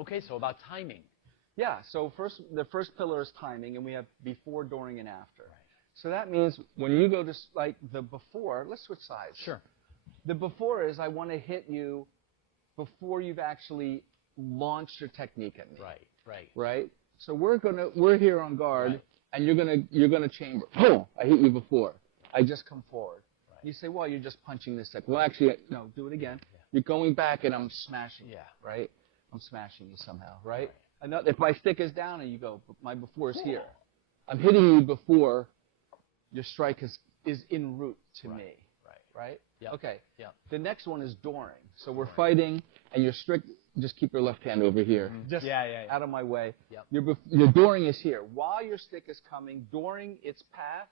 Okay, so about timing. Yeah, so the first pillar is timing, and we have before, during, and after. Right. So that means when you go to, like, the before, let's switch sides. Sure. The before is I want to hit you before you've actually launched your technique at me. Right? So we're here on guard, and you're gonna chamber. Boom! I hit you before. I just come forward. Right. You say, well, you're just punching this stick. Well, actually, no, do it again. Yeah. You're going back, and I'm smashing you. Right? I'm smashing you somehow. Right? If my stick is down and you go, my before is here. I'm hitting you before your strike is en route to me. Right? Yep. Okay. Yep. The next one is during. So we're fighting, and you're strict. Just keep your left hand over here. Mm-hmm. Just out of my way. Yep. Your during is here. While your stick is coming, during its path,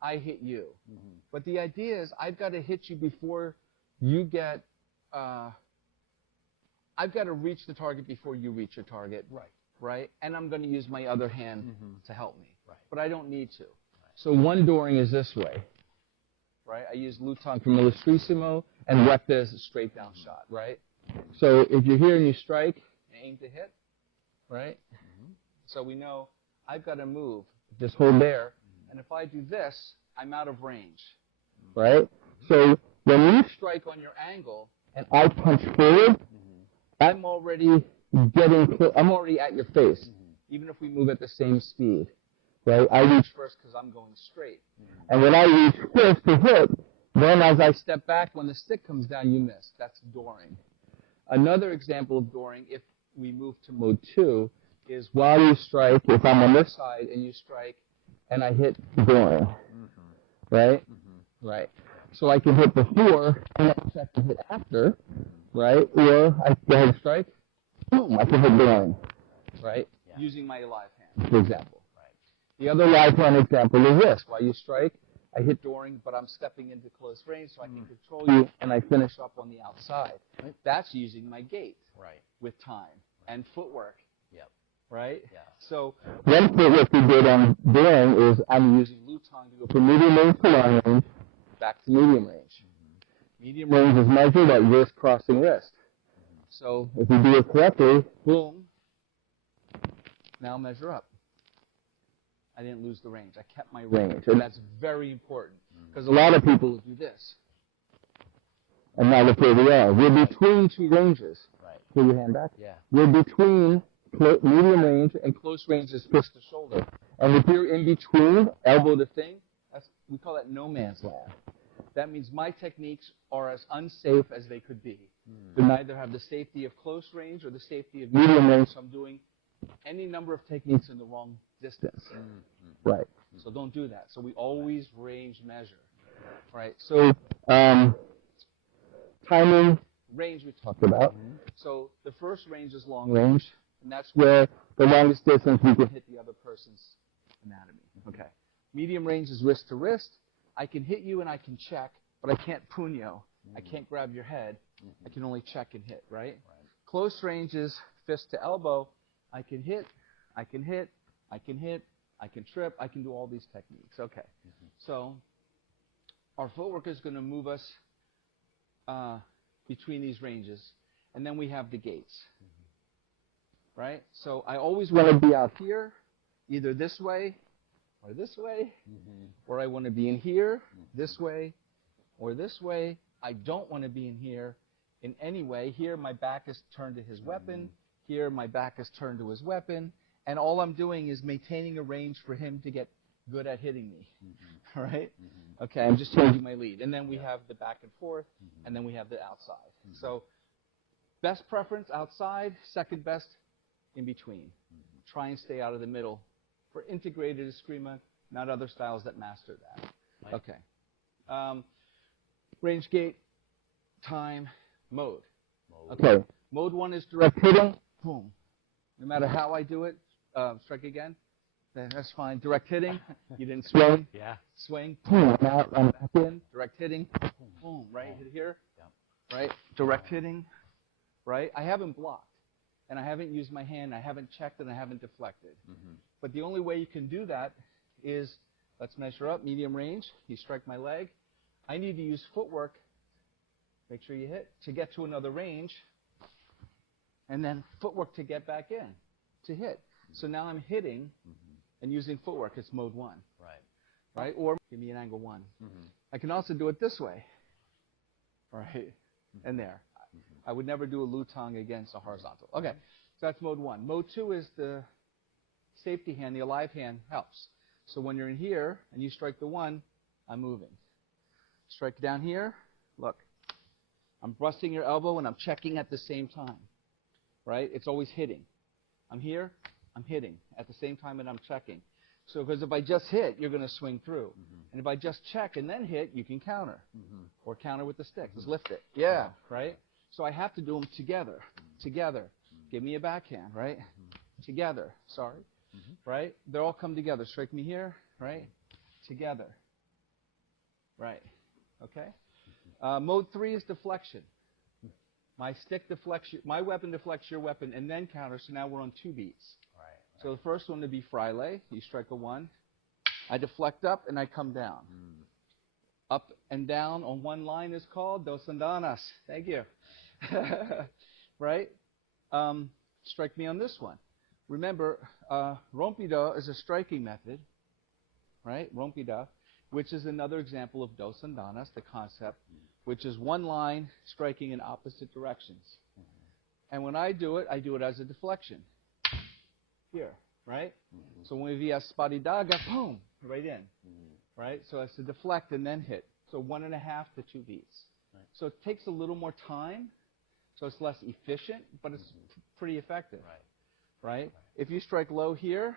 I hit you. Mm-hmm. But the idea is I've got to hit you before you get. I've got to reach the target before you reach your target. Right? And I'm going to use my other hand to help me. Right. But I don't need to. So one during is this way. Right? I use Lutang from Illustrissimo, and Recta is a straight down shot. Right? So if you're here and you strike, aim to hit. Right? So we know I've got to move. Just hold there. And if I do this, I'm out of range. Right? So when you strike on your angle and I punch forward, I'm already at your face, even if we move at the same speed, right? I reach first because I'm going straight. And when I reach first to hit, then as I step back, when the stick comes down, you miss. That's during. Another example of during, if we move to mode 2, is while you strike, if I'm on this side and you strike, and I hit during, right? Right. So I can hit before, and then check to hit after, right? Or I go ahead and strike, boom, I can hit during, right? Yeah. Using my live hand, for example. Right. The other live hand example is this. While you strike, I hit during, but I'm stepping into close range so I can control you, and I finish up on the outside. Right. That's using my gait with time and footwork. Right? Yeah. So one footwork we did on during is I'm using Lutang to go from medium range to long range, back to medium range. Medium range is measured at wrist crossing wrist. So if we do it correctly, boom, now measure up. I didn't lose the range. I kept my range, and that's very important because a lot of people do this. And now look where we are. We're between two ranges. Right. Pull your hand back. Yeah. We're between medium range and close range is fist to shoulder. And if you're in between, elbow to thing, we call that no man's land. That means my techniques are as unsafe as they could be. They neither have the safety of close range or the safety of medium range, so I'm doing any number of techniques in the wrong distance. Right. So don't do that. So we always range measure. Right. So timing, range we talked about. So the first range is long range, and that's where the longest distance we can hit the other person's anatomy. Okay. Medium range is wrist to wrist. I can hit you and I can check, but I can't punyo. I can't grab your head. I can only check and hit, right? Close range is fist to elbow. I can hit, I can hit, I can hit, I can trip, I can do all these techniques. Okay. So our footwork is going to move us between these ranges, and then we have the gates. Right? So I always want to be out here, either this way, or I want to be in here, this way, or this way. I don't want to be in here in any way. Here, my back is turned to his weapon. Here, my back is turned to his weapon. And all I'm doing is maintaining a range for him to get good at hitting me. All right? Okay, I'm just changing my lead. And then we have the back and forth, and then we have the outside. So best preference, outside. Second best, in between. Try and stay out of the middle. For integrated Eskrima, not other styles that master that. Okay. Range gate, time, mode. Okay. Mode 1 is direct hitting. Boom. No matter how I do it, strike again. That's fine. Direct hitting. You didn't swing. Swing. Boom. Now I'm back in. Direct hitting. Boom. Right here. Right. Direct hitting. Right. I haven't blocked. And I haven't used my hand, I haven't checked, and I haven't deflected. But the only way you can do that is, let's measure up, medium range. You strike my leg. I need to use footwork, make sure you hit, to get to another range. and then footwork to get back in, to hit. So now I'm hitting and using footwork. It's mode 1. Right? Or give me an angle 1. I can also do it this way. Right? And there. I would never do a lutong against a horizontal. Okay, so that's mode 1. Mode 2 is the safety hand, the alive hand helps. So when you're in here and you strike the 1, I'm moving. Strike down here, look. I'm busting your elbow and I'm checking at the same time. Right? It's always hitting. I'm here, I'm hitting at the same time and I'm checking. So because if I just hit, you're going to swing through. And if I just check and then hit, you can counter. Or counter with the stick. Just lift it. Yeah, right? So I have to do them together. Together. Give me a backhand, right? Together. Sorry. Right? They all come together. Strike me here, right? Together. Right. Okay? Mode 3 is deflection. My stick deflects, my weapon deflects your weapon and then counter, so now we're on 2 beats. So the first one would be Friday. You strike a 1. I deflect up and I come down. Up and down on one line is called dos andanas. Thank you. Right? Strike me on this one. Remember, rompido is a striking method, right? Rompida, which is another example of dos andanas, the concept, which is one line striking in opposite directions. And when I do it as a deflection. Here, right? So when we have spadidaga, boom, right in, right? So it's to deflect and then hit. So 1.5 to 2 beats. So it takes a little more time, so it's less efficient, but it's pretty effective, right? If you strike low here,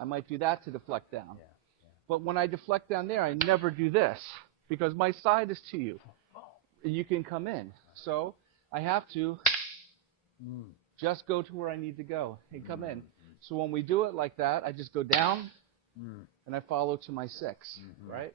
I might do that to deflect down. But when I deflect down there, I never do this because my side is to you. You can come in. So I have to just go to where I need to go and come in. So when we do it like that, I just go down and I follow to my 6, right?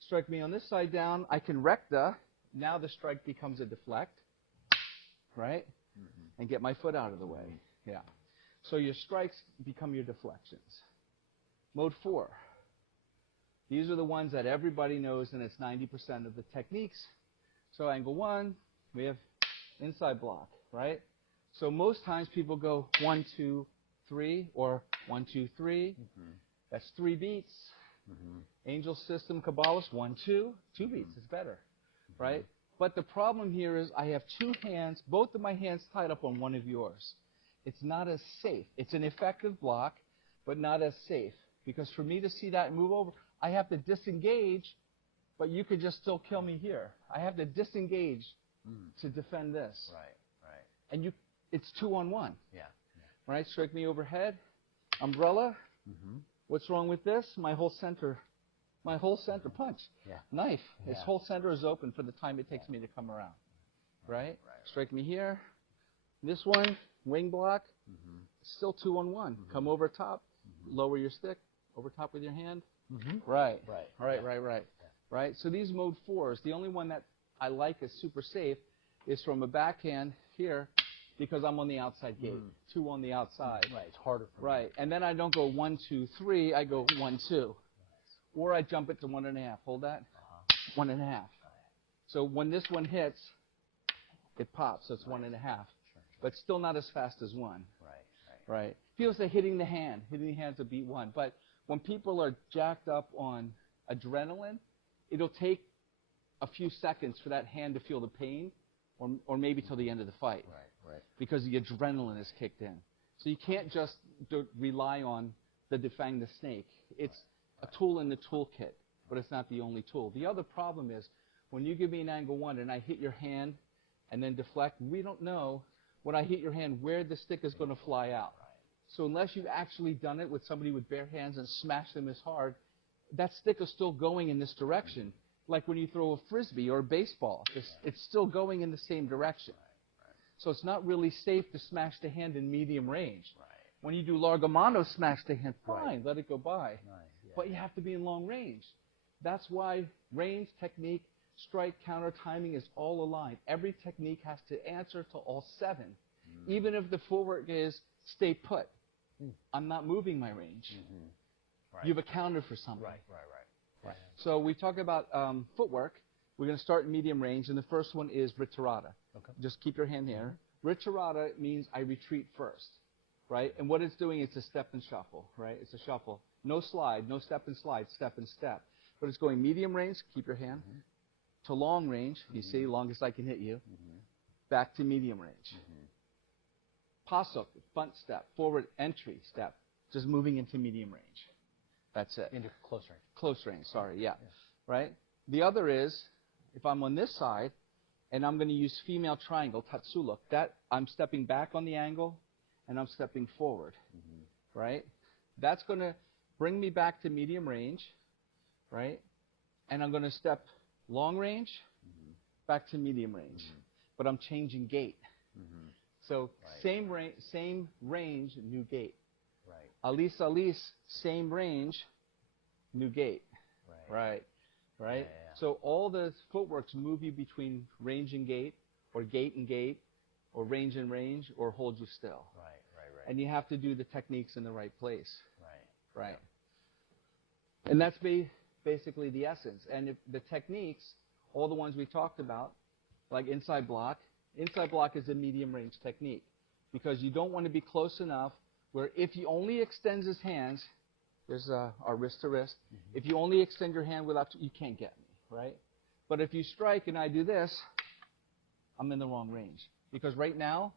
Strike me on this side down. I can recta. Now the strike becomes a deflect, right? And get my foot out of the way. Yeah. So your strikes become your deflections. Mode 4. These are the ones that everybody knows, and it's 90% of the techniques. So angle 1, we have inside block, right? So most times people go 1, 2, 3, or 1, 2, 3. That's 3 beats. Angel system, Kabbalist, 1, 2. 2 beats is better, right? But the problem here is I have 2 hands, both of my hands tied up on one of yours. It's not as safe. It's an effective block, but not as safe. Because for me to see that and move over, I have to disengage, but you could just still kill me here. I have to disengage to defend this. And it's 2-on-1. Right? Strike me overhead. Umbrella. What's wrong with this? My whole center punch. Knife. This whole center is open for the time it takes me to come around. Right? Strike me here. This one, wing block. Still 2-on-1. Come over top. Lower your stick. Over top with your hand. Right. So these mode 4s, the only one that I like is super safe is from a backhand here because I'm on the outside gate. 2 on the outside. It's harder for me. And then I don't go 1, 2, 3. I go 1, 2. Or I jump it to 1.5. Hold that. 1.5. So when this one hits, it pops. So it's 1.5. But still not as fast as 1. Right. People say hitting the hand. Hitting the hand's a beat 1. But when people are jacked up on adrenaline, it'll take a few seconds for that hand to feel the pain, or maybe till the end of the fight, because the adrenaline is kicked in. So you can't just rely on the defang the snake. It's a tool in the toolkit, but it's not the only tool. The other problem is when you give me an angle 1 and I hit your hand and then deflect, we don't know when I hit your hand where the stick is going to fly out. So unless you've actually done it with somebody with bare hands and smashed them as hard, that stick is still going in this direction. Like when you throw a frisbee or a baseball, it's still going in the same direction. So it's not really safe to smash the hand in medium range. When you do largamano, smash the hand, fine, let it go by. But you have to be in long range. That's why range, technique, strike, counter, timing is all aligned. Every technique has to answer to all 7. Even if the footwork is stay put. I'm not moving my range. You've accounted for something. So we talk about footwork. We're going to start in medium range, and the first one is ritirata. Okay. Just keep your hand here. Ritirata means I retreat first, right? And what it's doing is a step and shuffle, right? It's a shuffle. No slide, no step and slide, step and step. But it's going medium range, keep your hand, to long range, you see, longest I can hit you, back to medium range. Pasuk, front step, forward entry step, just moving into medium range. That's it. Into close range. Close range, sorry, yeah. Right? The other is, if I'm on this side, and I'm going to use female triangle, tatsuluk, that I'm stepping back on the angle, and I'm stepping forward, right? That's going to bring me back to medium range, right? And I'm going to step long range, back to medium range. But I'm changing gait. So same range, new gait. Right. Alis, same range, new gait. Right. Yeah. So all the footworks move you between range and gait, or gait and gait, or range and range, or hold you still. Right. And you have to do the techniques in the right place. Right. And that's basically the essence. And if the techniques, all the ones we talked about, like inside block is a medium range technique, because you don't want to be close enough where if he only extends his hands, there's our wrist to wrist. If you only extend your hand without, you can't get me, right? But if you strike and I do this, I'm in the wrong range, because right now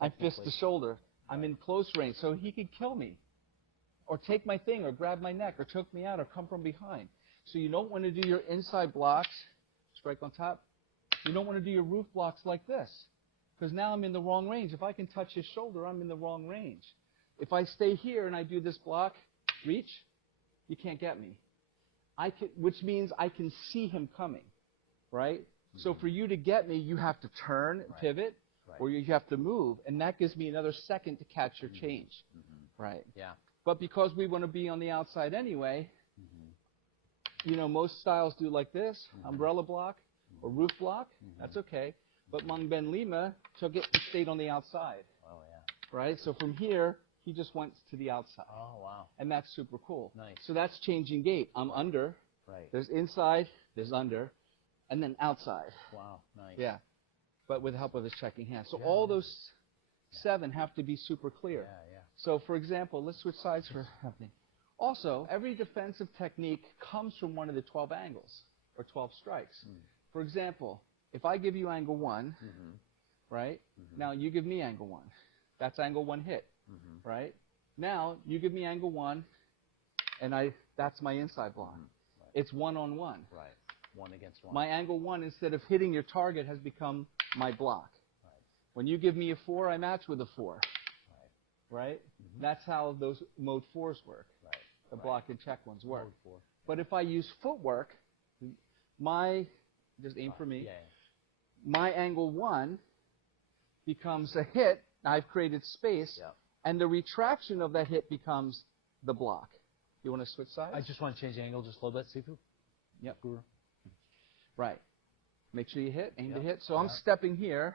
I fist the shoulder. I'm in close range, so he could kill me, or take my thing, or grab my neck, or choke me out, or come from behind. So you don't want to do your inside blocks, strike on top. You don't want to do your roof blocks like this, because now I'm in the wrong range. If I can touch his shoulder, I'm in the wrong range. If I stay here and I do this block, reach, you can't get me. Which means I can see him coming, right? So for you to get me, you have to turn, pivot, or you have to move, and that gives me another second to catch your change, right? Yeah. But because we want to be on the outside anyway, most styles do like this, umbrella block or roof block. That's okay. But Mang Ben Lima took it and stayed on the outside. Oh, yeah. Right? So from here, he just went to the outside. Oh, wow. And that's super cool. Nice. So that's changing gait. I'm under. Right. There's inside, there's under, and then outside. Wow. Nice. Yeah. But with the help of his checking hand. So all those 7 have to be super clear. Yeah. So, for example, let's switch sides for something. Also, every defensive technique comes from one of the 12 angles, or 12 strikes. For example, if I give you angle 1, right? Now you give me angle 1. That's angle 1 hit, right? Now you give me angle 1, and that's my inside block. It's 1-on-1. Right. 1 against 1. My angle 1, instead of hitting your target, has become my block. Right. When you give me a 4, I match with a 4. Right? That's how those mode 4s work. Right. The block and check ones work. Mode 4. But if I use footwork, just aim for me. Yeah. My angle 1 becomes a hit. I've created space, and the retraction of that hit becomes the block. You want to switch sides? I just want to change the angle just a little bit, Sifu. Yep. Right. Make sure you hit. Aim to hit. So I'm stepping here,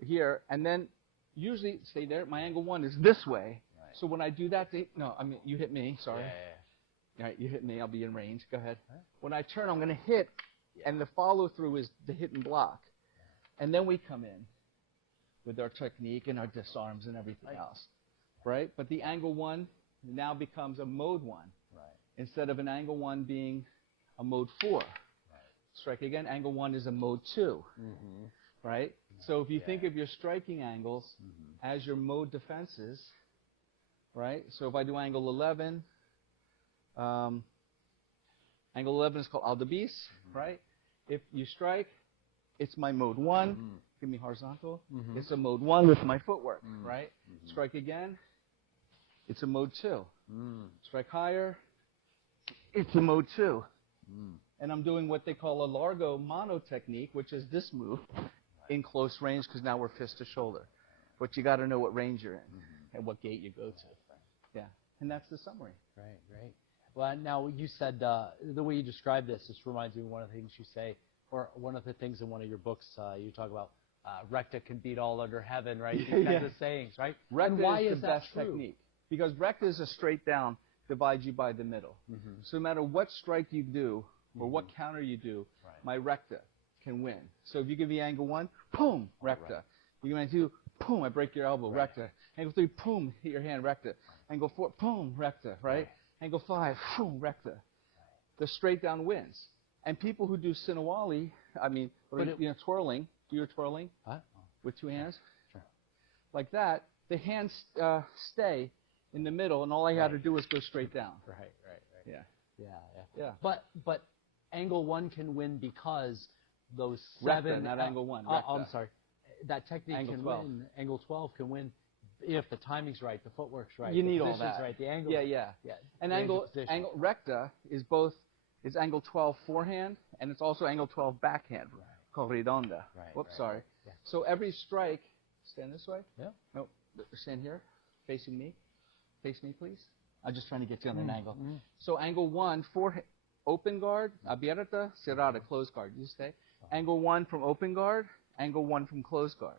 here, and then usually, stay there, my angle 1 is this way. Right. So when I do that, you hit me, sorry. All right, you hit me, I'll be in range. Go ahead. Right. When I turn, I'm going to hit, and the follow-through is the hit and block. And then we come in with our technique and our disarms and everything else, right? But the angle 1 now becomes a mode 1, instead of an angle 1 being a mode 4. Right. Strike again, angle 1 is a mode 2, right? So if you think of your striking angles as your mode defenses, right? So if I do angle 11, angle 11 is called Aldebis, right? If you strike, it's my mode 1. Give me horizontal. It's a mode 1 with my footwork, right? Strike again, it's a mode 2. Strike higher, it's a mode 2. And I'm doing what they call a largo mono technique, which is this move in close range, because now we're fist to shoulder. But you got to know what range you're in and what gate you go to. Yeah, and that's the summary. Great. Well, now you said the way you described this reminds me of one of the things you say, or one of the things in one of your books you talk about. Recta can beat all under heaven, right? These kinds of sayings, right? Recta why is is the that best true? technique, because recta is a straight down, divides you by the middle. So no matter what strike you do or what counter you do, Right. my recta can win. So if you give me angle 1, boom, recta. Right. You give me angle 2, boom, I break your elbow, Right. recta. Angle 3, boom, hit your hand, recta. Angle 4, boom, recta, right? Angle 5, boom, recta. The straight down wins. And people who do Sinawali, twirling, do your twirling Huh? with 2 hands, Sure. like that. The hands stay in the middle, and all I had to do was go straight down. Right. Yeah. Yeah. Yeah. But angle 1 can win because those Recta, 7. not angle 1. I'm Recta. sorry. That technique Angle can 12. win. Angle 12 can win if the timing's right, the footwork's right, You the need all position's that. right, the angle. Yeah. And range of angle position. recta is angle 12 forehand, and it's also angle 12 backhand. Called redonda. Right, Whoops, right. sorry. Yeah. So every strike, stand this way. Yeah. No, stand here, facing me. Face me, please. I'm just trying to get you on an angle. Mm. So angle 1, forehand, open guard, abierta, cerrada, closed guard. You stay. Angle 1 from open guard, angle 1 from closed guard.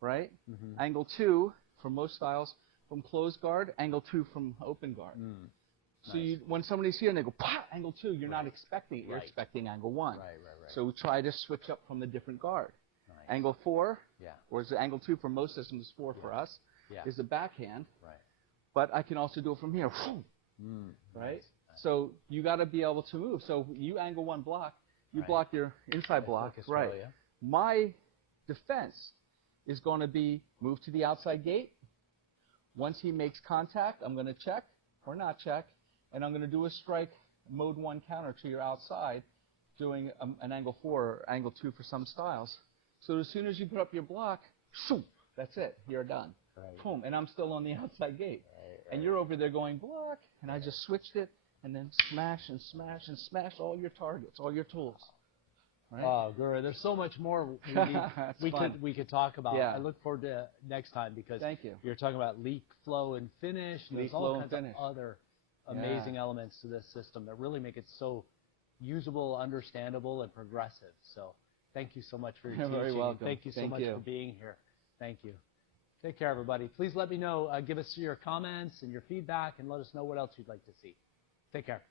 Right? Mm-hmm. Angle 2, for most styles, from closed guard, angle 2 from open guard. So Nice. when somebody's here and they go, pah, angle 2, you're not expecting it. You're Right. expecting angle 1. Right. So we try to switch up from the different guard. Nice. Angle 4, Yeah. or is it angle 2 for most systems, 4 for us, Yeah. is the backhand. Right. But I can also do it from here. Right? Nice. So you got to be able to move. So you angle 1 block, you Right. block your inside block. Focus Right. throw, yeah. My defense is going to be move to the outside gate. Once he makes contact, I'm going to check or not check, and I'm going to do a strike mode 1 counter to your outside, doing an angle 4 or angle 2 for some styles. So as soon as you put up your block, shoop, that's it. You're done. Right. Boom, and I'm still on the outside gate. Right. And you're over there going block, and I just switched it, and then smash and smash and smash all your targets, all your tools. Right? Oh, Guro, there's so much more It's fun. we could talk about. Yeah. I look forward to next time because Thank you. you're talking about leak, flow, and finish. And Leak, there's all flow, and kinds finish. of other Yeah. amazing elements to this system that really make it so usable, understandable, and progressive. So thank you so much for your You're teaching. very welcome. Thank you so Thank much you. for being here. Thank you. Take care, everybody. Please let me know, give us your comments and your feedback, and let us know what else you'd like to see. Take care.